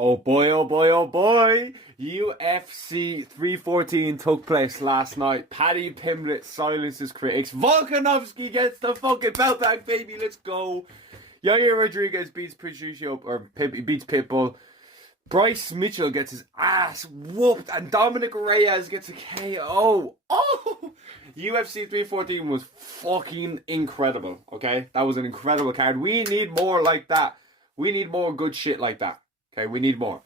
Oh boy, oh boy, oh boy. UFC 314 took place last night. Paddy Pimblett silences critics. Volkanovski gets the fucking belt back, baby. Let's go. Yair Rodriguez beats beats Pitbull. Bryce Mitchell gets his ass whooped, and Dominic Reyes gets a KO. Oh! UFC 314 was fucking incredible, okay? That was an incredible card. We need more like that. We need more good shit like that. Okay, we need more.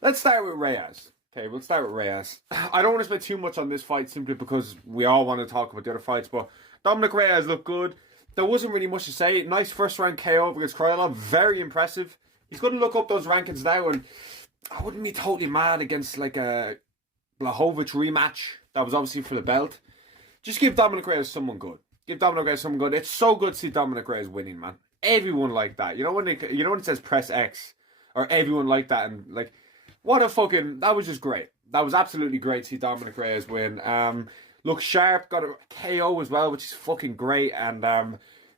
Let's start with Reyes. Okay, we'll start with Reyes. I don't want to spend too much on this fight simply because we all want to talk about the other fights, but Dominic Reyes looked good. There wasn't really much to say. Nice first round KO against Krylov. Very impressive. He's going to look up those rankings now, and I wouldn't be totally mad against like a Blachowicz rematch. That was obviously for the belt. Just give Dominic Reyes someone good. Give Dominic Reyes someone good. It's so good to see Dominic Reyes winning, man. Everyone like that. You know when it says press X or everyone like that, and like what a fucking, that was just great. That was absolutely great to see Dominic Reyes win. Look sharp, got a KO as well, which is fucking great. And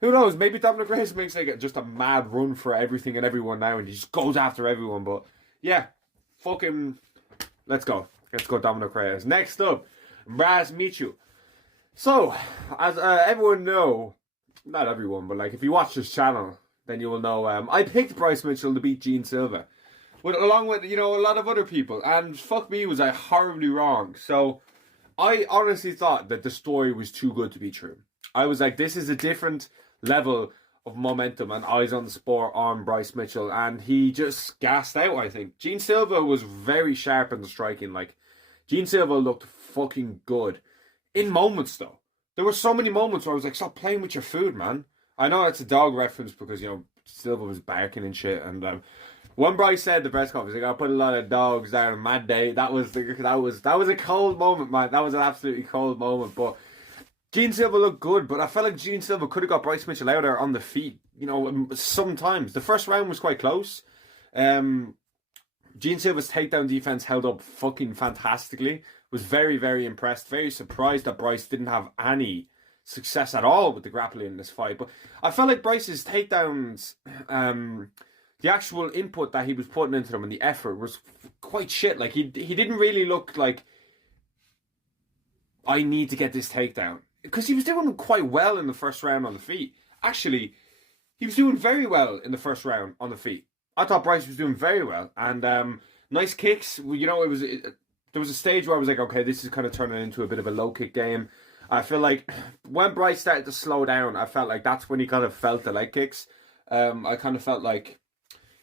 who knows? Maybe Dominic Reyes makes like just a mad run for everything and everyone now, and he just goes after everyone. But yeah, fucking let's go. Let's go, Dominic Reyes. Next up, Bryce Mitchell. So, as everyone know, not everyone, but like if you watch this channel, then you will know I picked Bryce Mitchell to beat Gene Silva, along with a lot of other people, and fuck me, was I horribly wrong. So I honestly thought that the story was too good to be true. I was like, this is a different level of momentum and eyes on the sport on Bryce Mitchell, and he just gassed out. I think Gene Silva was very sharp in the striking. Like Gene Silva looked fucking good in moments though. There were so many moments where I was like, stop playing with your food, man. I know it's a dog reference because, Silva was barking and shit. And when Bryce said the press conference, like, I put a lot of dogs down on Mad Day. That was a cold moment, man. That was an absolutely cold moment. But Gene Silva looked good, but I felt like Gene Silva could have got Bryce Mitchell out there on the feet. Sometimes the first round was quite close. Gene Silva's takedown defense held up fucking fantastically. Was very, very impressed. Very surprised that Bryce didn't have any success at all with the grappling in this fight. But I felt like Bryce's takedowns, the actual input that he was putting into them and the effort was quite shit. Like he didn't really look like, I need to get this takedown, because he was doing quite well in the first round on the feet. Actually, he was doing very well in the first round on the feet. I thought Bryce was doing very well, and nice kicks. There was a stage where I was like, okay, this is kind of turning into a bit of a low kick game. I feel like when Bryce started to slow down, I felt like that's when he kind of felt the leg kicks. I kind of felt like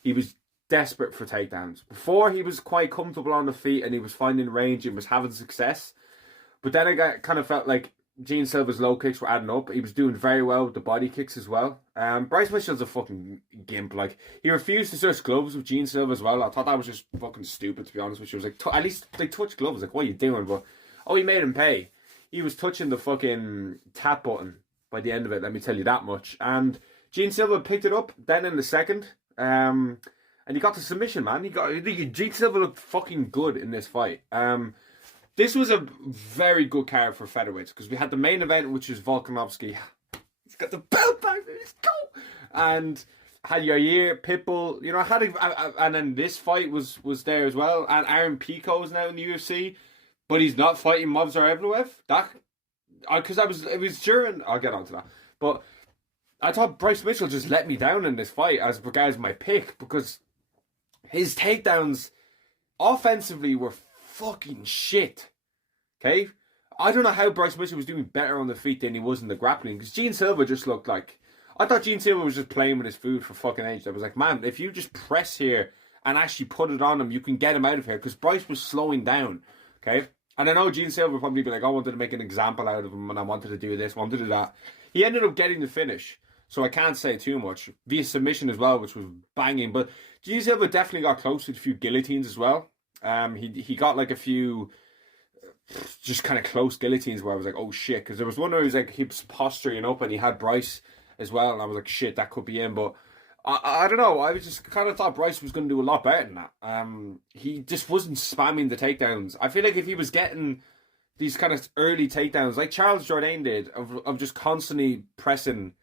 he was desperate for takedowns. Before, he was quite comfortable on the feet and he was finding range and was having success. But then I kind of felt like Gene Silva's low kicks were adding up. He was doing very well with the body kicks as well. Bryce Mitchell's a fucking gimp. Like, he refused to touch gloves with Gene Silva as well. I thought that was just fucking stupid, to be honest with you. It was like, at least they touch gloves. Like, what are you doing? But, he made him pay. He was touching the fucking tap button by the end of it, let me tell you that much. And Gene Silva picked it up then in the second. And he got the submission, man. Gene Silva looked fucking good in this fight. This was a very good card for featherweights, because we had the main event, which is Volkanovski. He's got the belt back. Let's go. And had Yair, Pitbull. And then this fight was there as well. And Aaron Pico's now in the UFC, but he's not fighting Movsar Evloev. It was during. I'll get onto that. But I thought Bryce Mitchell just let me down in this fight as regards my pick, because his takedowns offensively were fucking shit. Okay? I don't know how Bryce Mitchell was doing better on the feet than he was in the grappling, because Gene Silva just looked like, I thought Gene Silva was just playing with his food for fucking age. I was like, man, if you just press here and actually put it on him, you can get him out of here, because Bryce was slowing down. Okay? And I know Gene Silva would probably be like, I wanted to make an example out of him and I wanted to do this, wanted to do that. He ended up getting the finish, so I can't say too much. Via submission as well, which was banging. But Gene Silva definitely got close with a few guillotines as well. He got like a few just kind of close guillotines where I was like, oh shit, because there was one where he was like, he was posturing up and he had Bryce as well, and I was like, shit, that could be in. But I don't know, I was just kind of thought Bryce was going to do a lot better than that. He just wasn't spamming the takedowns. I feel like if he was getting these kind of early takedowns like Charles Jourdain did, of just constantly pressing,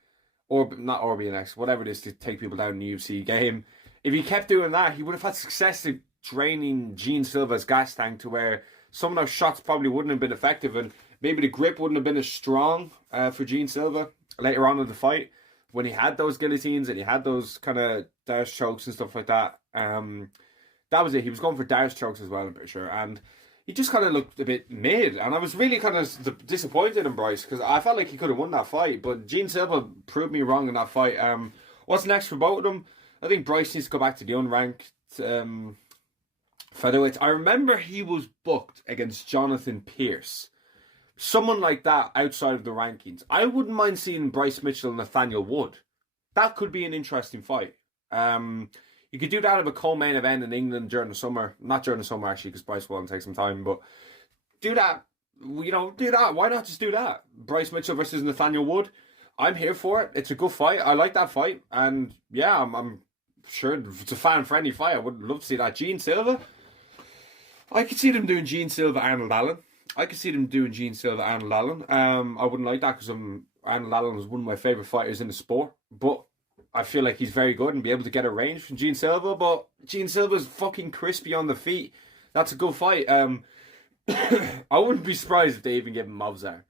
or not Orbi and X, whatever it is, to take people down in the UFC game, if he kept doing that, he would have had success in draining Gene Silva's gas tank to where some of those shots probably wouldn't have been effective, and maybe the grip wouldn't have been as strong for Gene Silva later on in the fight when he had those guillotines and he had those kind of D'Arce chokes and stuff like that. That was it. He was going for D'Arce chokes as well, I'm pretty sure, and he just kind of looked a bit mid, and I was really kind of disappointed in Bryce because I felt like he could have won that fight, but Gene Silva proved me wrong in that fight. What's next for both of them? I think Bryce needs to go back to the unranked featherweights. I remember he was booked against Jonathan Pierce. Someone like that outside of the rankings. I wouldn't mind seeing Bryce Mitchell and Nathaniel Wood. That could be an interesting fight. You could do that at a co-main event in England during the summer. Not during the summer, actually, because Bryce will take some time. But do that. Do that. Why not just do that? Bryce Mitchell versus Nathaniel Wood. I'm here for it. It's a good fight. I like that fight. And yeah, I'm sure if it's a fan-friendly fight, I would love to see that. Gene Silva. I could see them doing Gene Silva, Arnold Allen. I wouldn't like that because Arnold Allen was one of my favourite fighters in the sport. But I feel like he's very good and be able to get a range from Gene Silva. But Gene Silva's fucking crispy on the feet. That's a good fight. I wouldn't be surprised if they even give him Movzar.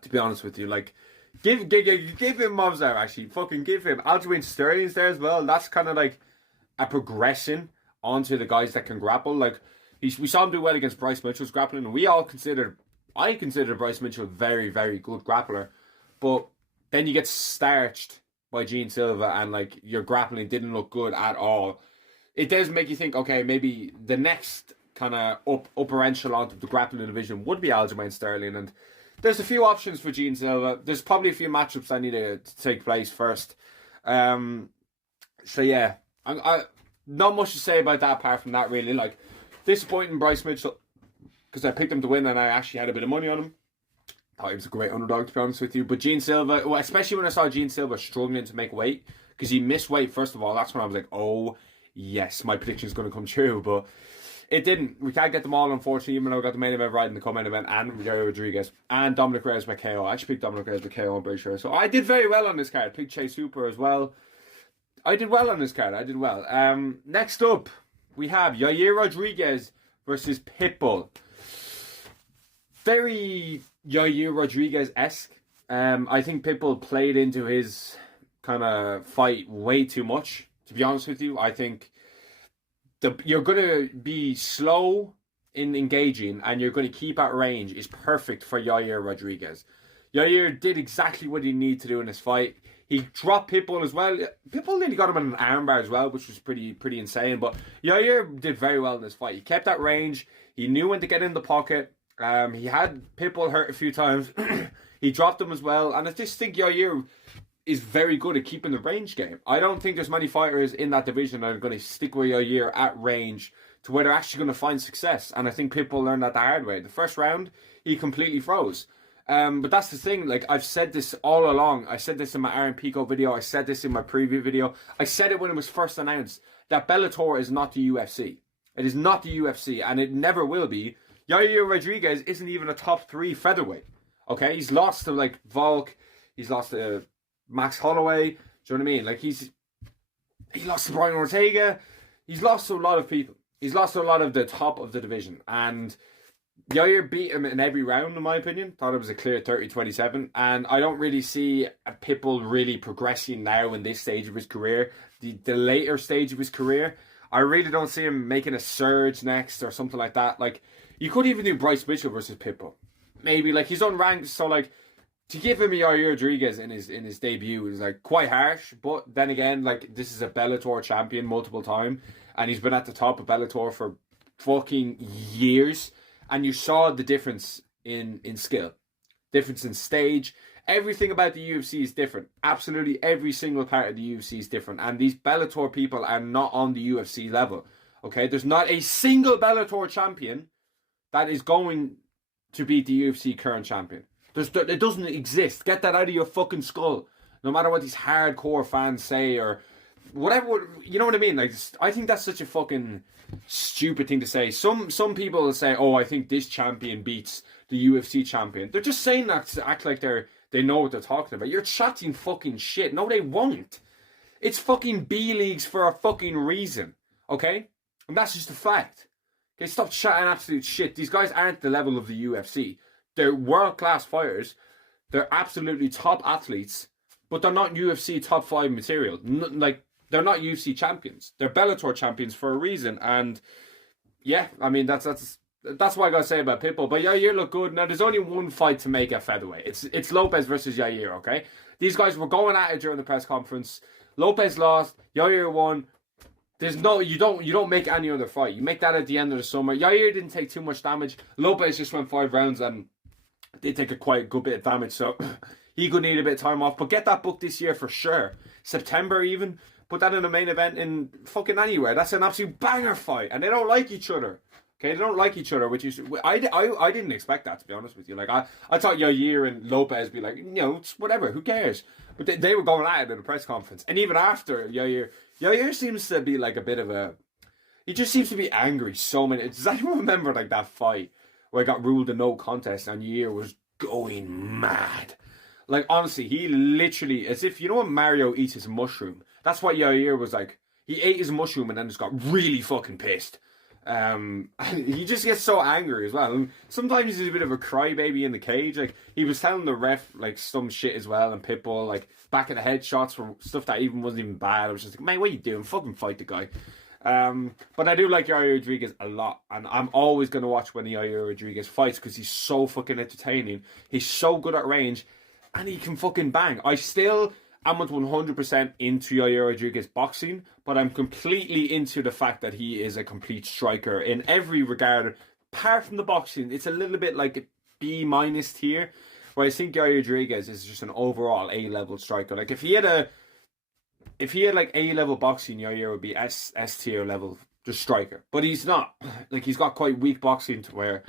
To be honest with you, like give him Movzar. Actually, fucking give him Aljamain Sterling's there as well. That's kind of like a progression onto the guys that can grapple. Like we saw him do well against Bryce Mitchell's grappling, and I considered Bryce Mitchell a very, very good grappler. But then you get starched by Gene Silva, and like your grappling didn't look good at all. It does make you think, okay, maybe the next kind of upper echelon of the grappling division would be Aljamain Sterling, and there's a few options for Gene Silva. There's probably a few matchups that need to take place first. So yeah, I not much to say about that apart from that really. Like disappointing Bryce Mitchell because I picked him to win and I actually had a bit of money on him. Thought he was a great underdog, to be honest with you. But Gene Silva, well, especially when I saw Gene Silva struggling to make weight, because he missed weight, first of all, that's when I was like, oh, yes, my prediction is going to come true. But it didn't. We can't get them all, unfortunately, even though I got the main event right in the co-main event, and Rogerio Rodriguez, and Dominic Reyes by KO. I actually picked Dominic Reyes by KO, I'm pretty sure. So I did very well on this card. I picked Chase Hooper as well. I did well on this card. I did well. Next up, we have Yair Rodriguez versus Pitbull. Very Yair Rodriguez-esque. I think Pitbull played into his kind of fight way too much, to be honest with you. I think you're going to be slow in engaging and you're going to keep at range is perfect for Yair Rodriguez. Yair did exactly what he needed to do in this fight. He dropped Pitbull as well. Pitbull nearly got him on an armbar as well, which was pretty insane. But Yair did very well in this fight. He kept at range. He knew when to get in the pocket. He had Pitbull hurt a few times. He dropped him as well. And I just think Yair is very good at keeping the range game. I don't think there's many fighters in that division that are going to stick with Yair at range to where they're actually going to find success. And I think Pitbull learned that the hard way. The first round, he completely froze. But that's the thing, like, I've said this all along. I said this in my Aaron Pico video. I said this in my preview video. I said it when it was first announced, that Bellator is not the UFC. It is not the UFC, and it never will be. Yair Rodriguez isn't even a top 3 featherweight. Okay, he's lost to, like, Volk. He's lost to Max Holloway. Do you know what I mean? Like, he lost to Brian Ortega. He's lost to a lot of people. He's lost to a lot of the top of the division. And Yair beat him in every round, in my opinion. Thought it was a clear 30-27. And I don't really see a Pitbull really progressing now in this stage of his career. The later stage of his career. I really don't see him making a surge next or something like that. Like, you could even do Bryce Mitchell versus Pitbull. Maybe, like, he's unranked, so, like, to give him a Yair Rodriguez in his debut is, like, quite harsh. But then again, like, this is a Bellator champion multiple time. And he's been at the top of Bellator for fucking years. And you saw the difference in skill. Difference in stage. Everything about the UFC is different. Absolutely every single part of the UFC is different. And these Bellator people are not on the UFC level. Okay? There's not a single Bellator champion that is going to beat the UFC current champion. It doesn't exist. Get that out of your fucking skull. No matter what these hardcore fans say or whatever, you know what I mean? Like, I think that's such a fucking stupid thing to say. Some people will say, oh, I think this champion beats the UFC champion. They're just saying that to act like they know what they're talking about. You're chatting fucking shit. No, they won't. It's fucking B leagues for a fucking reason, okay? And that's just a fact. Okay, stop chatting absolute shit. These guys aren't the level of the UFC. They're world-class fighters. They're absolutely top athletes, but they're not UFC top 5 material. They're not UFC champions. They're Bellator champions for a reason. And yeah, I mean that's what I gotta say about Pitbull. But Yair looked good. Now there's only one fight to make at featherweight. It's Lopez versus Yair. Okay, these guys were going at it during the press conference. Lopez lost. Yair won. You don't make any other fight. You make that at the end of the summer. Yair didn't take too much damage. Lopez just went 5 rounds and did take a quite good bit of damage. So he could need a bit of time off. But get that booked this year for sure. September even. Put that in the main event in fucking anywhere. That's an absolute banger fight. And they don't like each other. Okay, they don't like each other, which is I didn't expect that, to be honest with you. Like I thought Yair and Lopez would be like, it's whatever, who cares? But they were going at it in the press conference, and even after Yair seems to be like a bit of a, he just seems to be angry so many. Does anyone remember like that fight where I got ruled a no contest and Yair was going mad? Like honestly, he literally, as if when Mario eats his mushroom. That's what Yair was like. He ate his mushroom and then just got really fucking pissed. He just gets so angry as well. And sometimes he's a bit of a crybaby in the cage. Like he was telling the ref like some shit as well, and Pitbull like back of the head shots for stuff that even wasn't even bad. I was just like, man, what are you doing? Fucking fight the guy. But I do like Yair Rodriguez a lot, and I'm always gonna watch when Yair Rodriguez fights because he's so fucking entertaining. He's so good at range, and he can fucking bang. I'm not 100% into Yair Rodriguez boxing, but I'm completely into the fact that he is a complete striker in every regard. Apart from the boxing, it's a little bit like a B- tier, where I think Yair Rodriguez is just an overall A-level striker. Like if he had like A-level boxing, Yair would be S tier level, just striker. But he's not. Like he's got quite weak boxing to where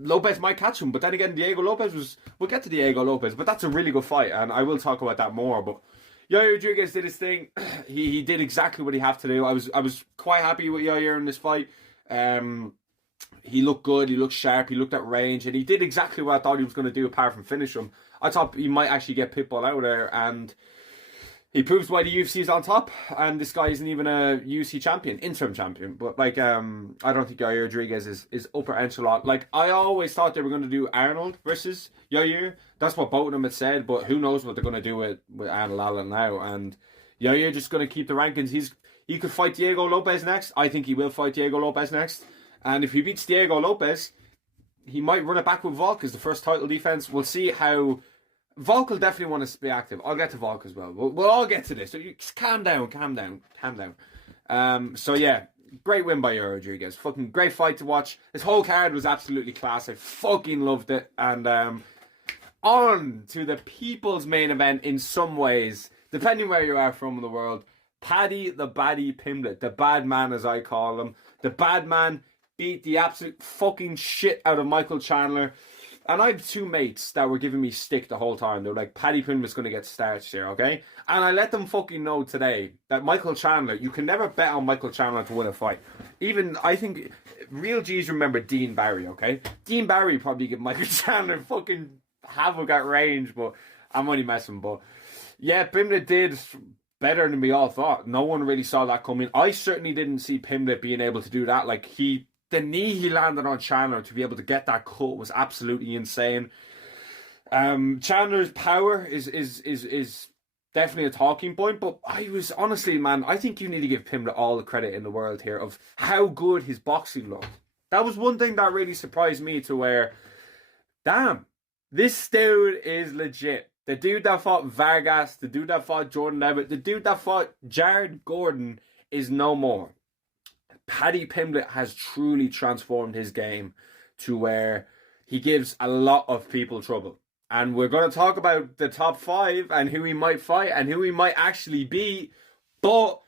Lopez might catch him, but then again, we'll get to Diego Lopez, but that's a really good fight, and I will talk about that more. But Yair Rodriguez did his thing. He did exactly what he had to do. I was quite happy with Yair in this fight. He looked good, he looked sharp, he looked at range, and he did exactly what I thought he was going to do apart from finish him. I thought he might actually get Pitbull out there, and he proves why the UFC is on top, and this guy isn't even a UFC champion, interim champion. But like, I don't think Yair Rodriguez is upper echelon. Like, I always thought they were going to do Arnold versus Yair. That's what both of them had said, but who knows what they're going to do with Arnold Allen now. And Yair just going to keep the rankings. He could fight Diego Lopez next. I think he will fight Diego Lopez next. And if he beats Diego Lopez, he might run it back with Volk as the first title defense. We'll see how. Volk will definitely want to be active. I'll get to Volk as well. We'll all get to this. So you just calm down. So yeah, great win by Yair Rodriguez. Fucking great fight to watch. This whole card was absolutely class. I fucking loved it. And on to the people's main event in some ways, depending where you are from in the world. Paddy Pimblett, the bad man as I call him. The bad man beat the absolute fucking shit out of Michael Chandler. And I have 2 mates that were giving me stick the whole time. They were like, Paddy Pimblett's going to get starched here, okay? And I let them fucking know today that Michael Chandler, you can never bet on Michael Chandler to win a fight. Even, I think, real G's remember Dean Barry, okay? Dean Barry probably give Michael Chandler fucking havoc at range, but I'm only messing. But yeah, Pimblett did better than we all thought. No one really saw that coming. I certainly didn't see Pimblett being able to do that. Like, the knee he landed on Chandler to be able to get that cut was absolutely insane. Chandler's power is definitely a talking point, but I was honestly, man, I think you need to give Pimblett all the credit in the world here of how good his boxing looked. That was one thing that really surprised me to where, damn, this dude is legit. The dude that fought Vargas, the dude that fought Jordan Levitt, the dude that fought Jared Gordon is no more. Paddy Pimblett has truly transformed his game to where he gives a lot of people trouble. And we're going to talk about the top 5 and who he might fight and who he might actually beat. But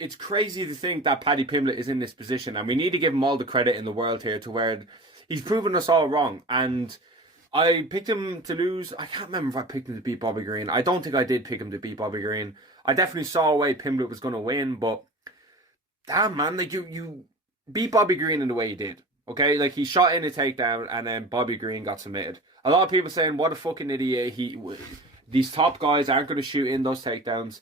it's crazy to think that Paddy Pimblett is in this position. And we need to give him all the credit in the world here to where he's proven us all wrong. And I picked him to lose. I can't remember if I picked him to beat Bobby Green. I don't think I did pick him to beat Bobby Green. I definitely saw a way Pimblett was going to win, but damn, man, like you beat Bobby Green in the way you did, okay? Like he shot in a takedown and then Bobby Green got submitted. A lot of people saying, what a fucking idiot. These top guys aren't going to shoot in those takedowns.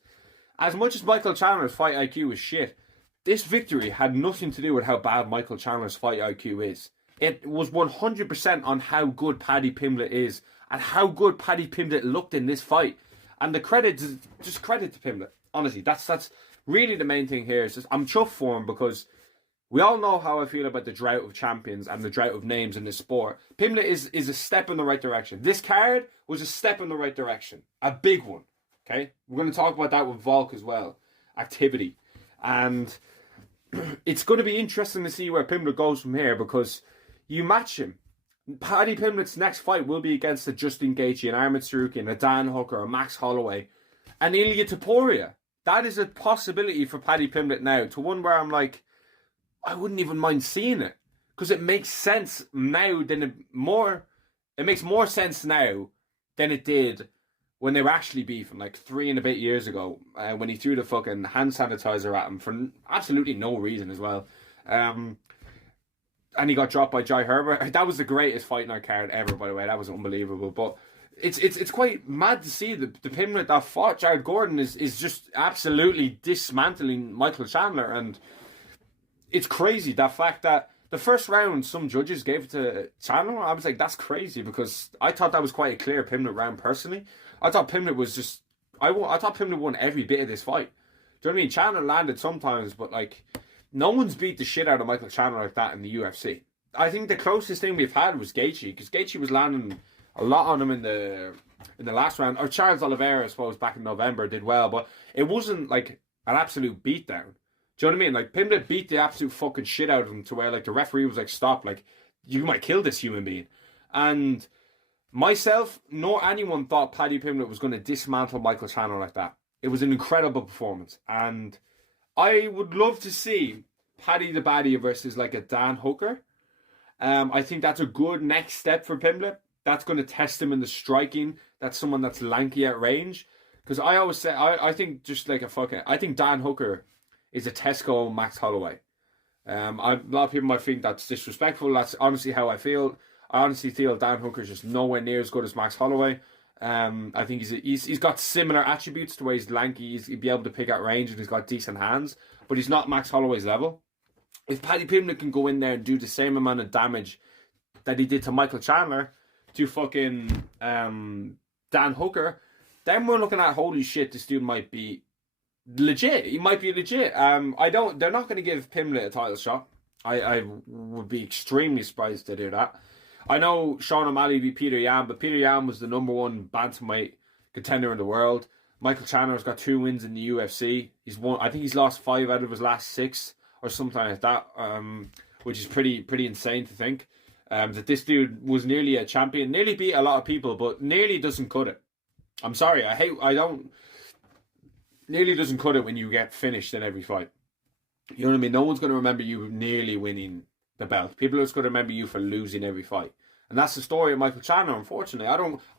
as much as Michael Chandler's fight IQ is shit, this victory had nothing to do with how bad Michael Chandler's fight IQ is. It was 100% on how good Paddy Pimblett is and how good Paddy Pimblett looked in this fight. And the credit, just credit to Pimblett. Honestly, that's really the main thing here. Is just, I'm chuffed for him because we all know how I feel about the drought of champions and the drought of names in this sport. Pimblett is a step in the right direction. This card was a step in the right direction. A big one. Okay? We're going to talk about that with Volk as well. Activity. And it's going to be interesting to see where Pimblett goes from here because you match him. Paddy Pimblett's next fight will be against a Justin Gaethje, an Arman Tsarukyan, a Dan Hooker, a Max Holloway, and Ilia Topuria. That is a possibility for Paddy Pimblett now, to one where I'm like, I wouldn't even mind seeing it because it makes sense now it makes more sense now than it did when they were actually beefing, like 3 and a bit years ago, when he threw the fucking hand sanitizer at him for absolutely no reason as well. And he got dropped by Jai Herbert. That was the greatest fight in our card ever, by the way. That was unbelievable. But it's quite mad to see the Pimblett that fought Jared Gordon is just absolutely dismantling Michael Chandler. And it's crazy, that fact that the first round some judges gave it to Chandler. I was like, that's crazy because I thought that was quite a clear Pimblett round personally. I thought Pimblett was just... I thought Pimblett won every bit of this fight. Do you know what I mean? Chandler landed sometimes, but like... No one's beat the shit out of Michael Chandler like that in the UFC. I think the closest thing we've had was Gaethje, because Gaethje was landing a lot on him in the last round. Or Charles Oliveira, I suppose, back in November did well, but it wasn't like an absolute beatdown. Do you know what I mean? Like, Pimblett beat the absolute fucking shit out of him to where like the referee was like, stop, like, you might kill this human being. And myself, nor anyone thought Paddy Pimblett was going to dismantle Michael Chandler like that. It was an incredible performance. And I would love to see Paddy the Baddy versus like a Dan Hooker. I think that's a good next step for Pimblett. That's going to test him in the striking. That's someone that's lanky at range. Because I always say, I think just like I think Dan Hooker is a Tesco Max Holloway. A lot of people might think that's disrespectful. That's honestly how I feel. I honestly feel Dan Hooker is just nowhere near as good as Max Holloway. I think he's got similar attributes to where he's lanky, he'd be able to pick out range, and he's got decent hands, but he's not Max Holloway's level. If Paddy Pimblett can go in there and do the same amount of damage that he did to Michael Chandler to fucking Dan Hooker, then we're looking at, holy shit, this dude might be legit. He might be legit. They're not going to give Pimblett a title shot. I would be extremely surprised to do that. I know Sean O'Malley beat Peter Yan, but Peter Yan was the #1 bantamweight contender in the world. Michael Chandler's got 2 wins in the UFC. I think he's lost 5 out of his last 6 or something like that, which is pretty insane to think. That this dude was nearly a champion, nearly beat a lot of people, but nearly doesn't cut it. I'm sorry, nearly doesn't cut it when you get finished in every fight. You know what I mean? No one's going to remember you nearly winning the belt. People are just going to remember you for losing every fight. And that's the story of Michael Chandler, unfortunately. I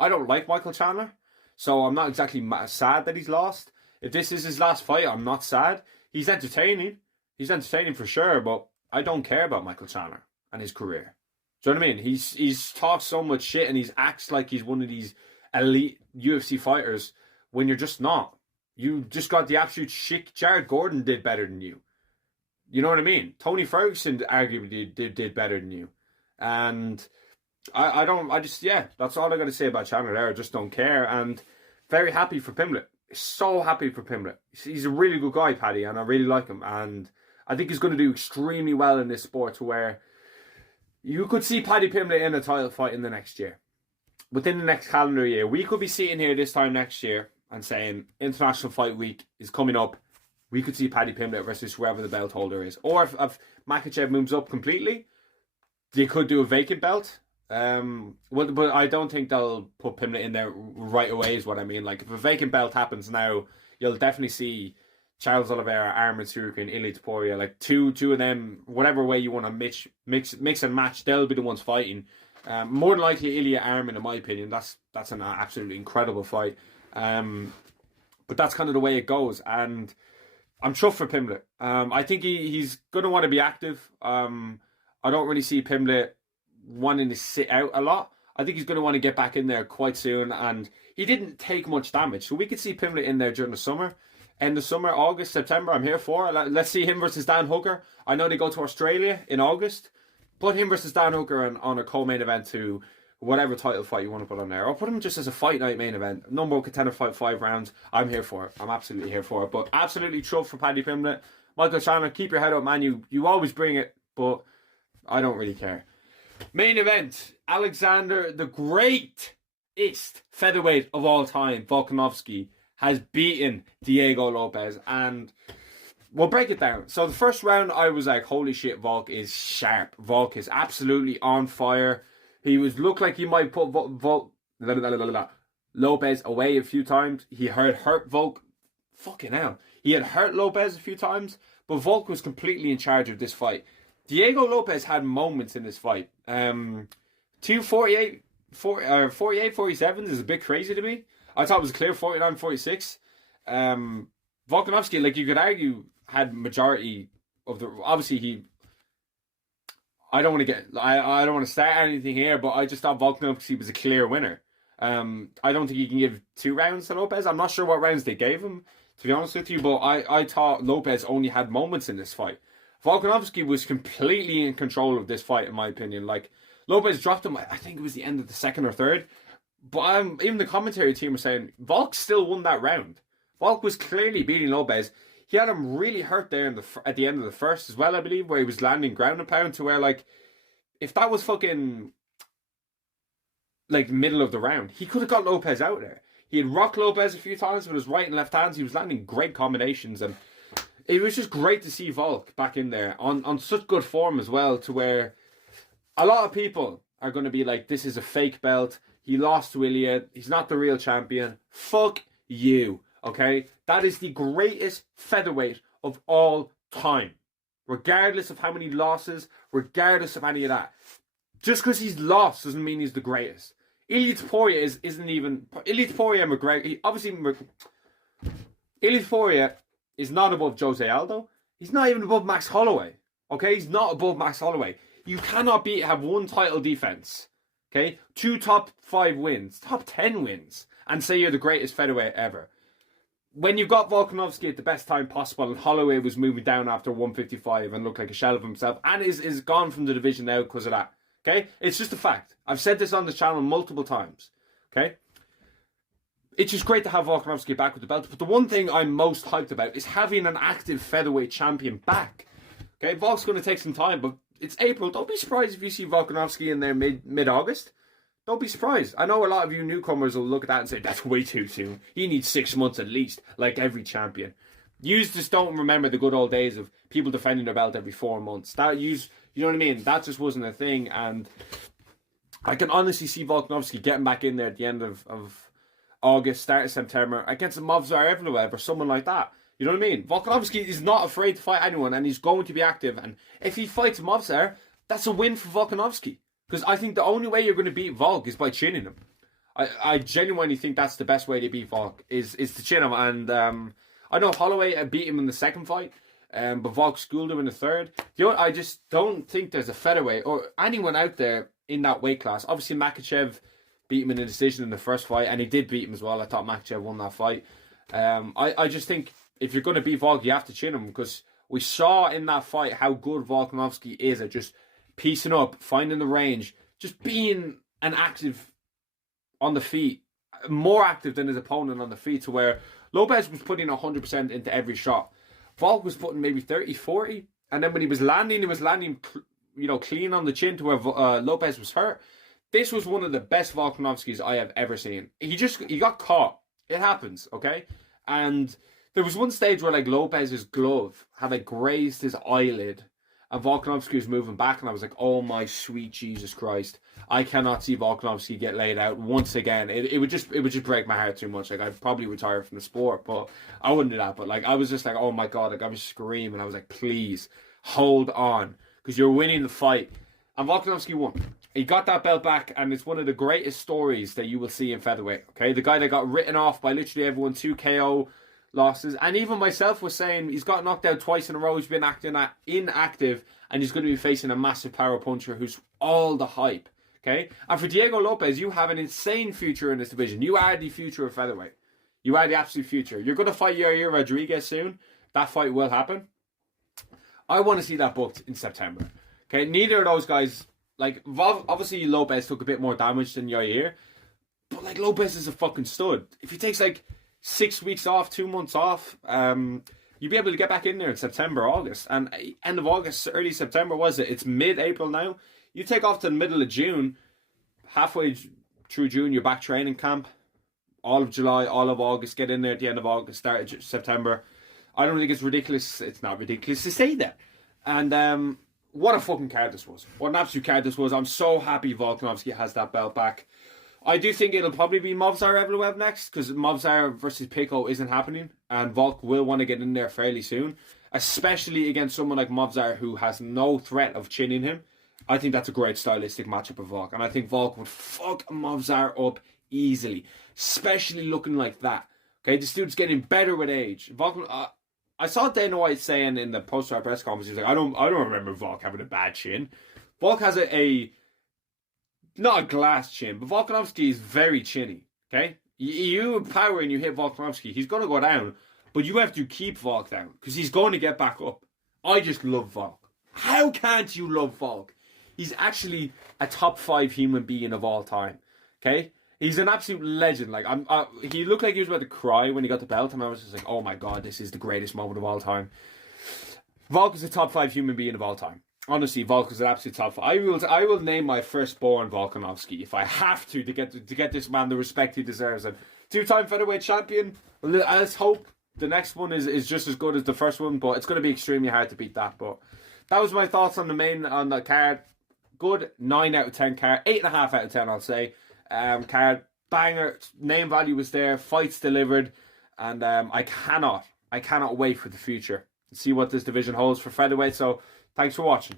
don't like Michael Chandler, so I'm not exactly sad that he's lost. If this is his last fight, I'm not sad. He's entertaining. He's entertaining for sure, but I don't care about Michael Chandler and his career. Do you know what I mean? He's talked so much shit and he acts like he's one of these elite UFC fighters when you're just not. You just got the absolute shit. Jared Gordon did better than you. You know what I mean? Tony Ferguson arguably did better than you. And that's all I got to say about Chandler there. I just don't care. And very happy for Pimblett. So happy for Pimblett. He's a really good guy, Paddy, and I really like him. And I think he's going to do extremely well in this sport to where you could see Paddy Pimblett in a title fight in the next year. Within the next calendar year. We could be sitting here this time next year and saying International Fight Week is coming up. We could see Paddy Pimblett versus whoever the belt holder is. Or if Makhachev moves up completely, they could do a vacant belt. But I don't think they'll put Pimblett in there right away is what I mean. Like, if a vacant belt happens now, you'll definitely see Charles Oliveira, Arman Tsarukyan, Ilia Topuria, like two of them, whatever way you want to mix and match, they'll be the ones fighting. More than likely Ilia Arman, in my opinion. That's an absolutely incredible fight. But that's kind of the way it goes, and I'm chuffed for Pimblett. I think he's going to want to be active. I don't really see Pimblett wanting to sit out a lot. I think he's going to want to get back in there quite soon, and he didn't take much damage, so we could see Pimblett in there during the summer. end of summer, August, September. I'm here for it. Let's see him versus Dan Hooker. I know they go to Australia in August. Put him versus Dan Hooker on a co-main event to whatever title fight you want to put on there. Or put him just as a fight night main event. Number one contender fight, 5 rounds. I'm here for it. I'm absolutely here for it. But absolutely chuffed for Paddy Pimblett. Michael Chandler, keep your head up, man. You always bring it, but I don't really care. Main event, Alexander, the greatest featherweight of all time, Volkanovski, has beaten Diego Lopez, and we'll break it down. So the first round, I was like, holy shit, Volk is sharp. Volk is absolutely on fire. He looked like he might put Lopez away a few times. He had hurt Volk. Fucking hell. He had hurt Lopez a few times, but Volk was completely in charge of this fight. Diego Lopez had moments in this fight. 248, 48, 47 is a bit crazy to me. I thought it was a clear 49, 46. Volkanovski, like you could argue, had majority of the. Obviously, I don't want to start anything here, but I just thought Volkanovski was a clear winner. I don't think you can give 2 rounds to Lopez. I'm not sure what rounds they gave him, to be honest with you, but I thought Lopez only had moments in this fight. Volkanovski was completely in control of this fight, in my opinion. Like, Lopez dropped him, I think it was the end of the second or third. But even the commentary team was saying, Volk still won that round. Volk was clearly beating Lopez. He had him really hurt there at the end of the first as well, I believe, where he was landing ground and pound to where, like, if that was fucking, like, middle of the round, he could have got Lopez out there. He had rocked Lopez a few times with his right and left hands. He was landing great combinations, and it was just great to see Volk back in there on such good form as well, to where a lot of people are going to be like, this is a fake belt. He lost to Ilya. He's not the real champion. Fuck you, okay? That is the greatest featherweight of all time. Regardless of how many losses, regardless of any of that. Just because he's lost doesn't mean he's the greatest. Ilya Topuria isn't even... Ilya Topuria and McGregor... Obviously, Ilya Topuria is not above Jose Aldo. He's not even above Max Holloway. Okay? He's not above Max Holloway. You cannot have 1 title defense. Okay? 2 top 5 wins. Top 10 wins. And say you're the greatest featherweight ever. When you got Volkanovski at the best time possible, and Holloway was moving down after 155 and looked like a shell of himself, and is gone from the division now because of that. Okay? It's just a fact. I've said this on the channel multiple times. Okay? It's just great to have Volkanovski back with the belt. But the one thing I'm most hyped about is having an active featherweight champion back. Okay? Volk's going to take some time, but it's April. Don't be surprised if you see Volkanovski in there mid-August. Don't be surprised. I know a lot of you newcomers will look at that and say, that's way too soon. He needs 6 months at least, like every champion. You just don't remember the good old days of people defending their belt every 4 months. You know what I mean? That just wasn't a thing. And I can honestly see Volkanovski getting back in there at the end of August, start of September, against a Movsar Evloev or someone like that. You know what I mean? Volkanovski is not afraid to fight anyone, and he's going to be active. And if he fights Movsar, that's a win for Volkanovski. Because I think the only way you're going to beat Volk is by chinning him. I genuinely think that's the best way to beat Volk, is to chin him. And I know Holloway beat him in the second fight, but Volk schooled him in the third. You know, I just don't think there's a featherweight or anyone out there in that weight class. Obviously, Makhachev beat him in a decision in the first fight, and he did beat him as well. I thought Makhachev won that fight. I just think if you're going to beat Volk, you have to chin him, because we saw in that fight how good Volkanovski is at just piecing up, finding the range, just being an active on the feet, more active than his opponent on the feet, to where Lopez was putting 100% into every shot. Volk was putting maybe 30, 40, and then when he was landing, clean on the chin to where Lopez was hurt. This was one of the best Volkanovskis I have ever seen. He got caught. It happens, okay? And there was one stage where like Lopez's glove had like grazed his eyelid, and Volkanovski was moving back, and I was like, oh my sweet Jesus Christ. I cannot see Volkanovski get laid out once again. It would just break my heart too much. Like, I'd probably retire from the sport, but I wouldn't do that. But like, I was just like, oh my God, like I was screaming. I was like, please hold on, because you're winning the fight. And Volkanovski won. He got that belt back, and it's one of the greatest stories that you will see in featherweight. Okay, the guy that got written off by literally everyone, 2 KO losses, and even myself was saying he's got knocked out twice in a row. He's been inactive, and he's going to be facing a massive power puncher who's all the hype. Okay, and for Diego Lopez, you have an insane future in this division. You are the future of featherweight. You are the absolute future. You're going to fight Yair Rodriguez soon. That fight will happen. I want to see that booked in September. Okay, neither of those guys, like, obviously Lopez took a bit more damage than Yair, but, like, Lopez is a fucking stud. If he takes, like, 6 weeks off, 2 months off, you'll be able to get back in there in September, August. And end of August, early September, was it? It's mid-April now. You take off to the middle of June, halfway through June, you're back training camp. All of July, all of August, get in there at the end of August, start of September. I don't think it's ridiculous. It's not ridiculous to say that. And what a fucking card this was. What an absolute card this was. I'm so happy Volkanovski has that belt back. I do think it'll probably be Movsar Evloev next, because Movsar versus Pico isn't happening, and Volk will want to get in there fairly soon, especially against someone like Movsar who has no threat of chinning him. I think that's a great stylistic matchup of Volk, and I think Volk would fuck Movsar up easily, especially looking like that. Okay, this dude's getting better with age. Volk, I saw Dana White saying in the post-fight press conference, he was like, I don't remember Volk having a bad chin. Volk has a not a glass chin, but Volkanovski is very chinny. Okay, you power and you hit Volkanovski, he's gonna go down, but you have to keep Volk down because he's going to get back up. I just love Volk. How can't you love Volk? He's actually a top 5 human being of all time. Okay, he's an absolute legend. Like he looked like he was about to cry when he got the belt, and I was just like, oh my god, this is the greatest moment of all time. Volk is a top 5 human being of all time. Honestly, Volk is an absolute top 5. I will name my firstborn Volkanovski if I have to get this man the respect he deserves. And 2-time featherweight champion. Let's hope the next one is just as good as the first one, but it's going to be extremely hard to beat that. But that was my thoughts on the card. Good 9 out of 10 card, 8.5 out of 10, I'll say. Card banger, name value was there, fights delivered, and I cannot wait for the future. See what this division holds for featherweight. So thanks for watching.